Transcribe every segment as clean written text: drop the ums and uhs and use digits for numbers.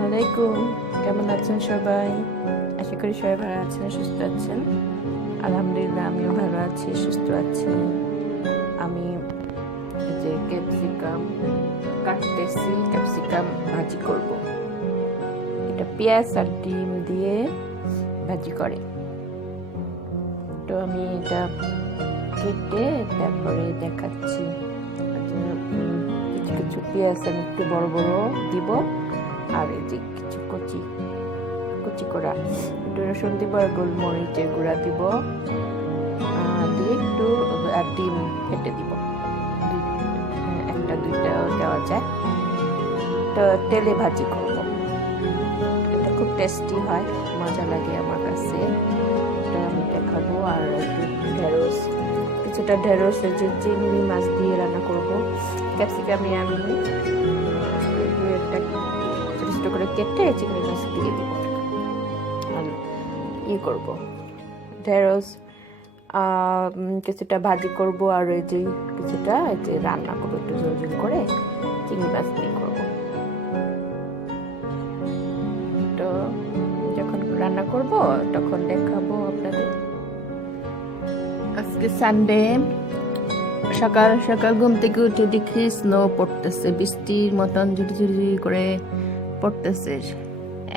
আসসালামু আলাইকুম। কেমন আছেন সবাই? আশা করি সবাই ভালো আছেন, সুস্থ আছেন। আলহামদুলিল্লাহ, আমিও ভালো আছি, সুস্থ আছি। আমি এই যে ক্যাপসিকাম কাটতেছি, ক্যাপসিকাম ভাজি করব। এটা পেঁয়াজ আর ডিম দিয়ে ভাজি করে। তো আমি এটা কেটে তারপরে দেখাচ্ছি। কিছু কিছু পেঁয়াজ আমি একটু বড় বড় দিব, আর এই যে কিছু কচি কুচি করা একটু রসুন দিব, আর গোলমরিচের গুঁড়া দিব, দিয়ে একটু আর ডিম ফেটে দিব। একটা দুইটা দেওয়া যায়। তো তেলে ভাজি করব। এটা খুব টেস্টি হয়, মজা লাগে আমার কাছে। তো আমি দেখাবো। আর একটু ঢেঁড়স, কিছুটা ঢেঁড়স যে চিংড়ি মাছ দিয়ে রান্না করব। ক্যাপসিকামে আমি একটা ছোটো ছোটো করে কেটে চিংড়ি মাছ দিয়ে দিব। আর করব ঢেঁড়স কিছুটা ভাজি করব, আর এই যে কিছুটা এই যে রান্না করবো, একটু ঝোল ঝোল করে চিংড়ি মাছ দিয়ে করবো। তো যখন রান্না করব তখন দেখাবো আপনাদের। আজকে সানডে, সকাল সকাল ঘুম থেকে উঠে দেখি স্নো পড়তেছে, বৃষ্টির মতন ঝুড়ি ঝুড়ি করে পড়তেছে।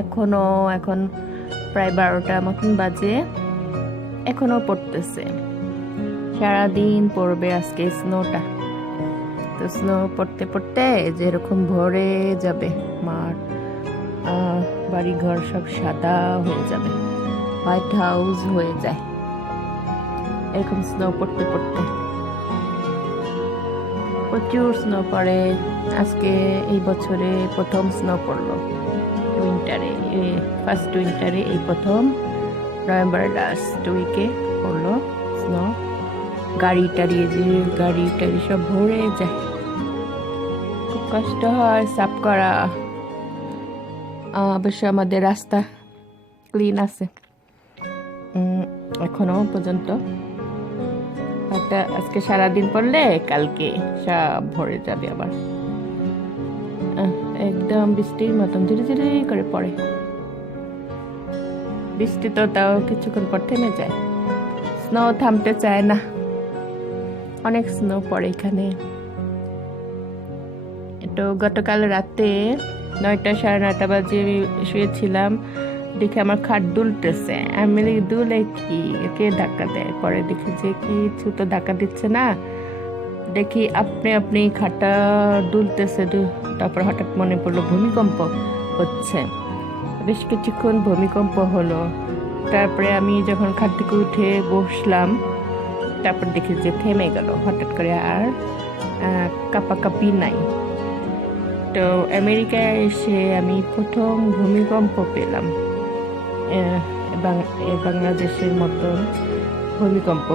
এখন প্রায় 12টা মতন বাজে, এখনো পড়তেছে। সারাদিন পড়বে আজকে স্নোটা। তো স্নো পড়তে পড়তে যেরকম ভরে যাবে মাঠ, বাড়িঘর সব সাদা হয়ে যাবে, হোয়াইট হাউস হয়ে যায় এরকম স্নো পড়তে পড়তে। প্রচুর স্নো পড়ে। আজকে এই বছরে প্রথম স্নো পড়লো উইন্টারে, ফার্স্ট উইন্টারে, এই প্রথম নভেম্বর লাস্ট উইকে পড়লো স্নো। গাড়ি টাড়ি সব ভরে যায়, খুব কষ্ট হয় সাফ করা। অবশ্য আমাদের রাস্তা ক্লিন আছে এখনো পর্যন্ত। আজকে সারাদিন পড়লে কালকে সব ভরে যাবে আবার। একদম বৃষ্টির মতন ধীরে ধীরে করে পড়ে। বৃষ্টি তো তাও কিছুক্ষণ পর থেমে যায়, স্নো থামতে চায় না, অনেক স্নো পড়ে এখানে। তো গতকাল রাতে 9টা 9:30 বাজে শুয়েছিলাম, দেখে আমার খাট দুলতেছে। আমি দুলে কি, কে ধাক্কা দেয়? পরে দেখি যে কিছু তো ধাক্কা দিচ্ছে না, দেখি আপনি খাটটা দুলতেছে। তারপর হঠাৎ মনে পড়লো ভূমিকম্প হচ্ছে। বেশ কিছুক্ষণ ভূমিকম্প হলো। তারপরে আমি যখন খাট থেকে উঠে বসলাম, তারপর দেখি যে থেমে গেল হঠাৎ করে, আর কাঁপাকাঁপি নাই। তো আমেরিকায় এসে আমি প্রথম ভূমিকম্প পেলাম, বাংলাদেশের মতন ভূমিকম্প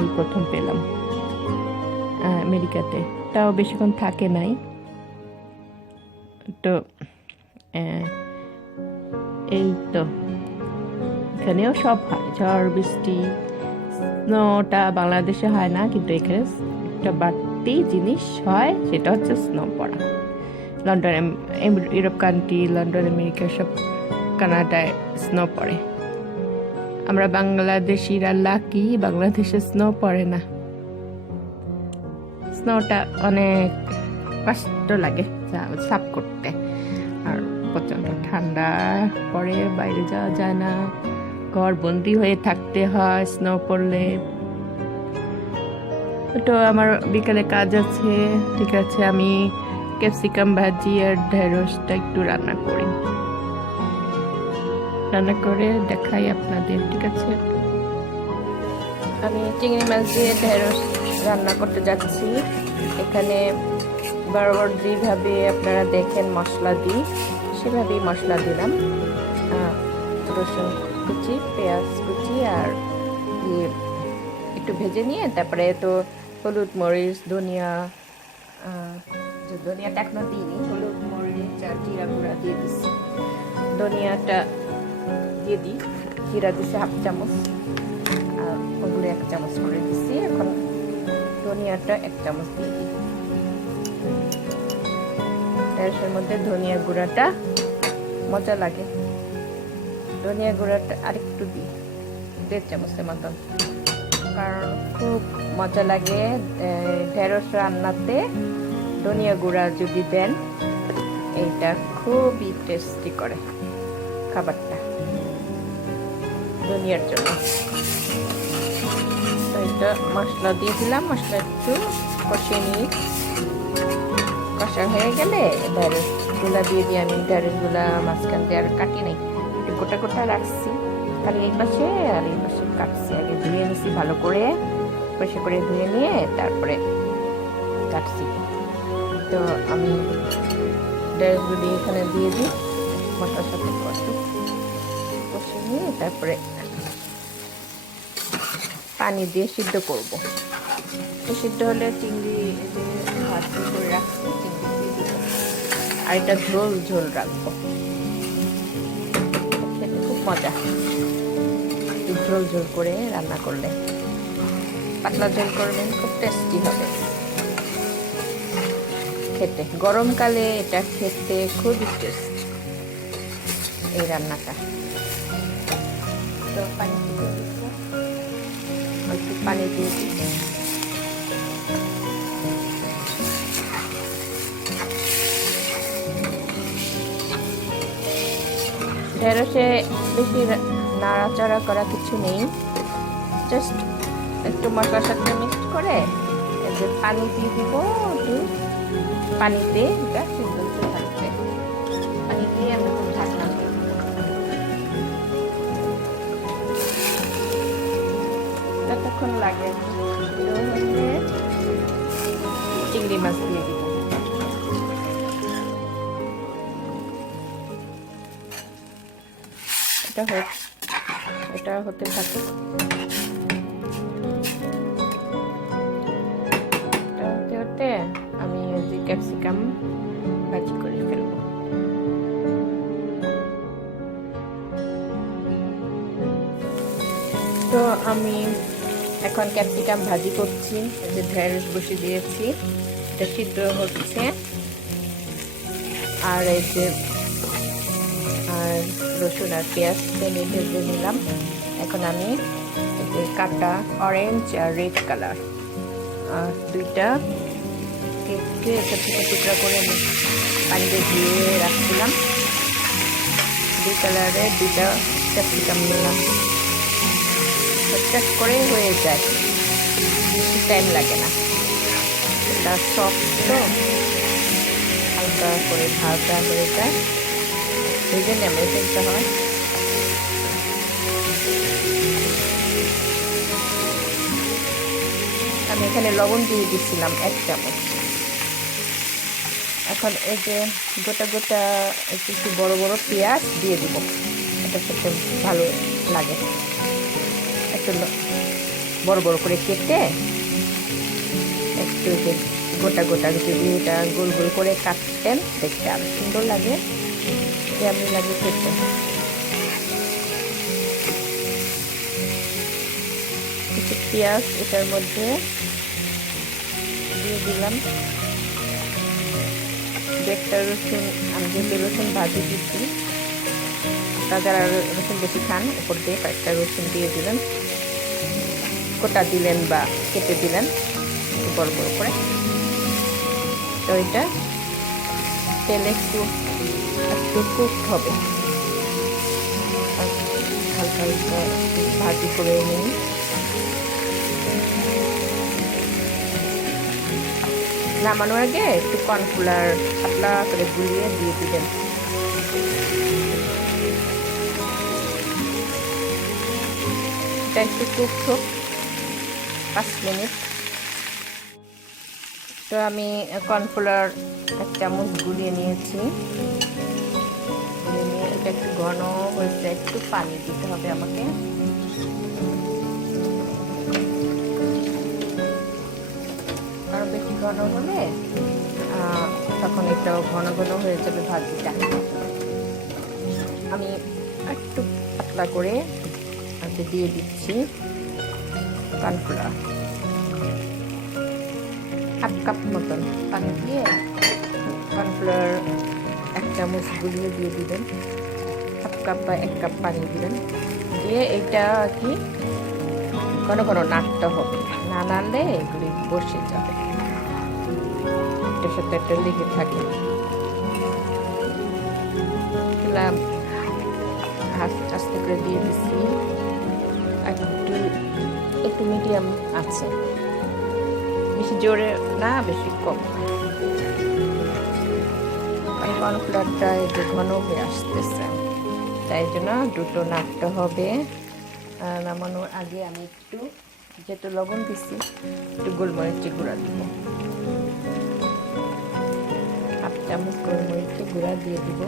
এই প্রথম পেলাম আমেরিকাতে। তাও বেশিক্ষণ থাকে নাই। তো এই তো এখানেও সব হয়, ঝড় বৃষ্টি। স্নোটা বাংলাদেশে হয় না, কিন্তু এখানে একটা বাড়তি জিনিস হয়, সেটা হচ্ছে স্নো পড়া। London, Europe country, London, America, সব কানাডায় স্নো পড়ে। আমরা বাংলাদেশিরা লাকি, বাংলাদেশে স্নো পড়ে না। স্নোটা অনেক কষ্ট লাগে সাফ করতে, আর প্রচণ্ড ঠান্ডা পড়ে, বাইরে যাওয়া যায় না, ঘর বন্দি হয়ে থাকতে হয় স্নো পড়লে। তো আমার বিকালে কাজ আছে, ঠিক আছে, আমি ক্যাপসিকাম ভাজি আর ঢেঁড়সটা একটু রান্না করে দেখাই আপনাদের, ঠিক আছে। আমি চিংড়ি মাছ দিয়ে ঢেঁড়স রান্না করতে যাচ্ছি। এখানে বরাবর যেভাবে আপনারা দেখেন মশলা দিই, সেভাবেই মশলা দিলাম। রসুন কুচি, পেঁয়াজ কুচি, আর একটু ভেজে নিয়ে তারপরে তো হলুদ, মরিচ, ধনিয়াটা এখনো দিইনি, হলুদ, মরিচ আর জিরা গুঁড়া দিয়ে দিচ্ছি। ধনিয়াটা দিয়ে দিই, জিরা দিচ্ছি 1/2 চামচ, আর ওগুলো 1 চামচ করে দিচ্ছি। এখন ধনিয়াটা 1 চামচ দিয়ে দিই। ঢেঁড়সের মধ্যে ধনিয়া গুঁড়াটা মজা লাগে। ধনিয়া গুঁড়াটা আরেকটু দিই, 1.5 চামচের মতন, কারণ খুব মজা লাগে ঢেঁড়স রান্নাতে ধনিয়া গুঁড়া যদি দেন, এইটা খুবই টেস্টি করে খাবারটা ধনিয়ার জন্য। তো এটা মশলা দিয়ে দিলাম, মশলা একটু কষিয়ে নিই। কষা হয়ে গেলে ঢেঁড়সগুলা দিয়ে দিই। আমি ঢেঁড়সগুলা মাঝখান দিয়ে আর কাটি নাই, একটু গোটা গোটা রাখছি, খালি এই পাশে আর এই পাশে কাটছি। আগে ধুয়ে নিছি ভালো করে, পরিষ্কার করে ধুয়ে নিয়ে তারপরে কাটছি। তো আমি ঢেঁড়সগুলি এখানে দিয়ে দিই, মশলার সাথে কষিয়ে নিয়ে তারপরে পানি দিয়ে সিদ্ধ করবো। সিদ্ধ হলে চিংড়ি ভাজি করে রাখছি, চিংড়ি দিয়ে দিব। আর এটা ঝোল ঝোল রাখবো, খেতে খুব মজা। ঝোল ঝোল করে রান্না করলে, পাতলা ঝোল করবেন, খুব টেস্টি হবে খেতে। গরমকালে এটা খেতে খুবই টেস্ট এই রান্নাটা। তো পানি দিয়ে দিচ্ছি, একটু পানি দিয়ে দিচ্ছি। ঢেঁড়সে বেশি নাড়াচাড়া করা কিছু নেই, জাস্ট একটু মশলার সাথে মিক্সড করে এই যে পানি দিয়ে দিব। একটু পানিতে এটা সিদ্ধ হতে থাকবে, পানি দিয়ে আমি খুব ঢাকনা করে দিব। যতক্ষণ লাগে চিংড়ি মাছ দিয়ে দিব। এটা হতে থাকে, হতে হতে আমি যে ক্যাপসিকাম ভাজি করে ফেলবো। তো আমি এখন ক্যাপসিকাম ভাজি করছি। এই যে ঢেঁড়স বসিয়ে দিয়েছি, এটা সিদ্ধ হচ্ছে। আর এই যে রসুন আর পেঁয়াজ তেলে ভেজে নিলাম। এখন আমি কাটা অরেঞ্জ আর রেড কালার দুইটা কেটে ছোট ছোট টুকরা করে আমি পানিতে ধুয়ে রাখছিলাম। দুই কালারের দুইটা ক্যাপসিকাম নিলাম। চট করে হয়ে যায়, বেশি টাইম লাগে না। এটা সফট তো, হালকা করে ভাজা হয়ে যায়, ভেজে নেমে ফেলতে হয়। আমি এখানে লবণ দিয়ে দিচ্ছিলাম 1 চামচ। এখন এই যে গোটা গোটা একটু বড় বড় পেঁয়াজ দিয়ে দিব, এটার সাথে ভালো লাগে। একটু বড় বড় করে কেটে একটু গোটা গোটা যদি এটা গোল গোল করে কাটতেন, দেখতে আরো সুন্দর লাগে, কেমন লাগে খেতে। কিছু পেঁয়াজ এটার মধ্যে দিয়ে দিলাম। একটা রসুন, আমি যেহেতু রসুন ভাজি দিচ্ছি, যারা রসুন বেশি খান উপর দিয়ে কয়েকটা রসুন দিয়ে দিলেন, কোটা দিলেন বা কেটে দিলেন একটু বড় বড় করে। তো এটা তেলে একটু কুক হবে, হালকা হালকা ভাজি করে নিই। নামানোর আগে একটু কর্নফ্লাওয়ার পাতলা করে গুলিয়ে দিয়ে দিবেন। এটা একটু কুক হোক 5 মিনিট। তো আমি কর্নফ্লাওয়ার 1 চামচ গুলিয়ে নিয়েছি। এটা একটু ঘন হয়েছে, একটু পানি দিতে হবে আমাকে। আরো বেশি ঘন হলে তখন এটাও ঘন ঘন হয়ে যাবে ভাজিটা। আমি একটু পাতলা করে দিয়ে দিচ্ছি কর্নফ্লাওয়ার, 1 কাপ মতন পানি দিয়ে কর্নফ্লাওয়ার 1 চামচ গুলিয়ে দিয়ে দিবেন, হাফ কাপ বা 1 কাপ পানি দিবেন, দিয়ে এটা কি ঘন ঘন নাড়তে হবে, না নাড়লে এগুলি বসে যাবে, এটার সাথে একটা লেগে থাকে। আস্তে করে দিয়ে দিচ্ছি, একটু মিডিয়াম আছে, বেশি জোরে না বেশি কম, কারণ কর্নফ্লাওয়ারটা একটু ঘন হয়ে আসতেছে, তাই জন্য দুটো নাড়তে হবে। নামানোর আগে আমি একটু যেহেতু লবণ দিচ্ছি একটু গোলমরিচের গুঁড়া দিব, হাফ চামচ গোলমরিচের গুঁড়া দিয়ে দিব।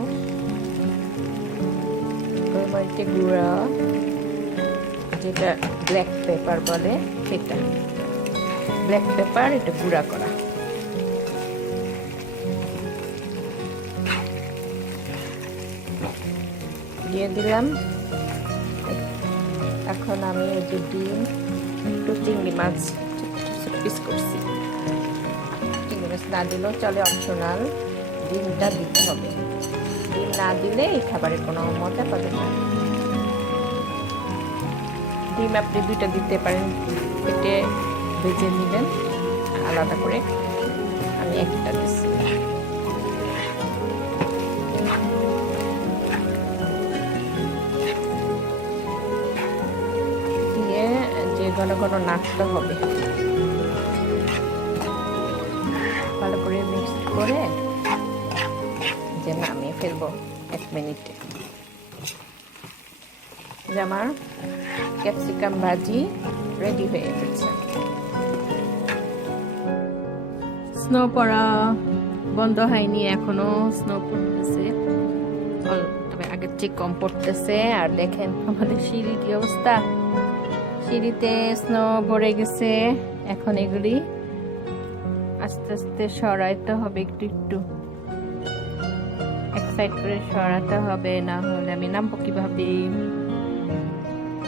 গোলমরিচের গুঁড়া যেটা ব্ল্যাক পেপার বলে, সেটা ব্ল্যাক পেপার, এটা গুঁড়া করা। দিয়ে দিলাম। এখন আমি এই যে ডিম, একটু চিংড়ি মাছ পিস করছি, চিংড়ি মাছ না দিলেও চলে, অপশনাল, ডিমটা দিতে হবে, ডিম না দিলে এই খাবারের কোনো মজা পাবে না। ডিম আপনি 2টা দিতে পারেন, কেটে ভেজে নেবেন আলাদা করে, আমি 1টা দিচ্ছি। দিয়ে যে ঘন ঘন নাড়তে হবে, ভালো করে মিক্স করে যে নামিয়ে ফেলবো 1 মিনিটে। যে আমার ক্যাপসিকাম ভাজি রেডি হয়ে গেছে। স্নো পড়া বন্ধ হয়নি, এখনো স্নো পড়তেছে, তবে আগের চেয়ে কম পড়তেছে। আর দেখেন আমাদের সিঁড়ির কি অবস্থা, সিঁড়িতে স্নো ভরে গেছে। এখন এগুলি আস্তে আস্তে সরাইতে হবে, একটু একটু এক সাইড করে সরাতে হবে, না হলে আমি নামবো কিভাবে,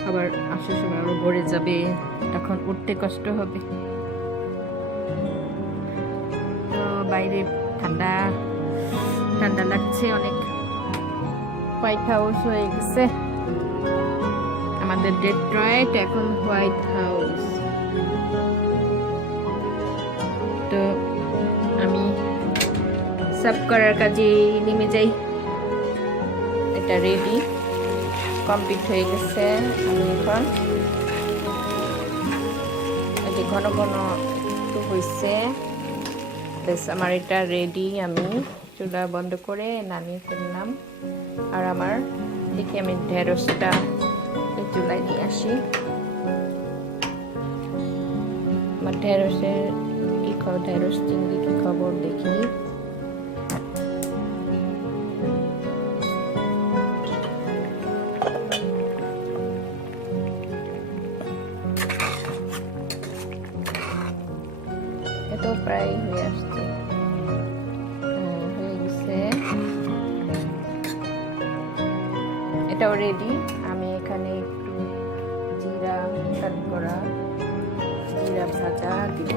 আবার আসার সময় আরো ভরে যাবে, তখন উঠতে কষ্ট হবে। তো বাইরে ঠান্ডা ঠান্ডা লাগছে অনেক। হোয়াইট হাউস হয়ে গেছে আমাদের ডেট্রয়েট, এখন হোয়াইট হাউস। তো আমি সার্ভ করার কাজে নেমে যাই। এটা রেডি, কমপ্লিট হয়ে গেছে। আমি এখন যে ঘন ঘন একটু হয়েছে, আমার এটা রেডি। আমি চুলা বন্ধ করে নামিয়ে ফেললাম। আর আমার দেখি আমি ঢেঁড়সটা চুলায় নিয়ে আসি। আমার ঢেঁড়সের কি খবর, ঢেঁড়স চিংড়ি কি খবর দেখি। এটাও প্রায় হয়ে আসছে, হয়ে গেছে, এটাও রেডি। আমি এখানে একটু জিরা সার্ভ করা, জিরা ভাজা দিব।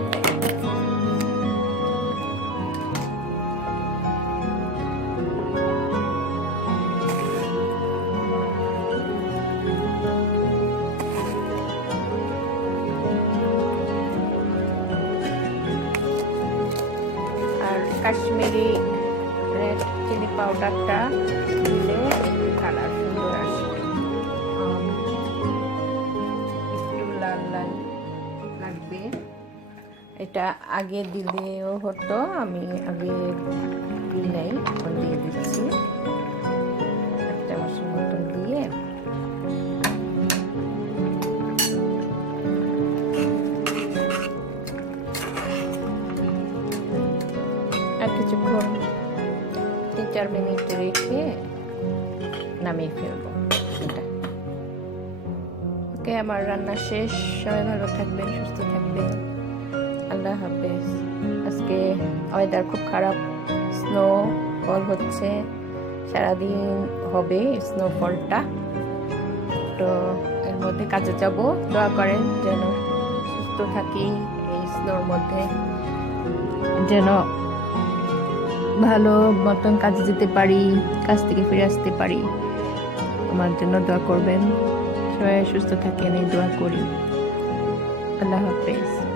কাশ্মীরি রেড চিলি পাউডারটা দিলে একটু কালার সুন্দর আসবে, একটু লাল লাল লাগবে। এটা আগে দিলেও হতো, আমি আগে দিই নাই, এখন দিয়ে দিচ্ছি। 1 চামচের মতন দিয়ে আর কিছুক্ষণ 3-4 মিনিট রেখে নামিয়ে ফেলবো এটা। ওকে, আমার রান্না শেষ। সবাই ভালো থাকবেন, সুস্থ থাকবেন, আল্লাহ হাফেজ। আজকে ওয়েদার খুব খারাপ, স্নো ফল হচ্ছে, সারাদিন হবে স্নোফলটা। তো এর মধ্যে কাজে যাব, দোয়া করেন যেন সুস্থ থাকি, এই স্নোর মধ্যে যেন ভালো মতন কাজে যেতে পারি, কাজ থেকে ফিরে আসতে পারি। আমার জন্য দোয়া করবেন, সবাই সুস্থ থাকেন এই দোয়া করি। আল্লাহ হাফেজ।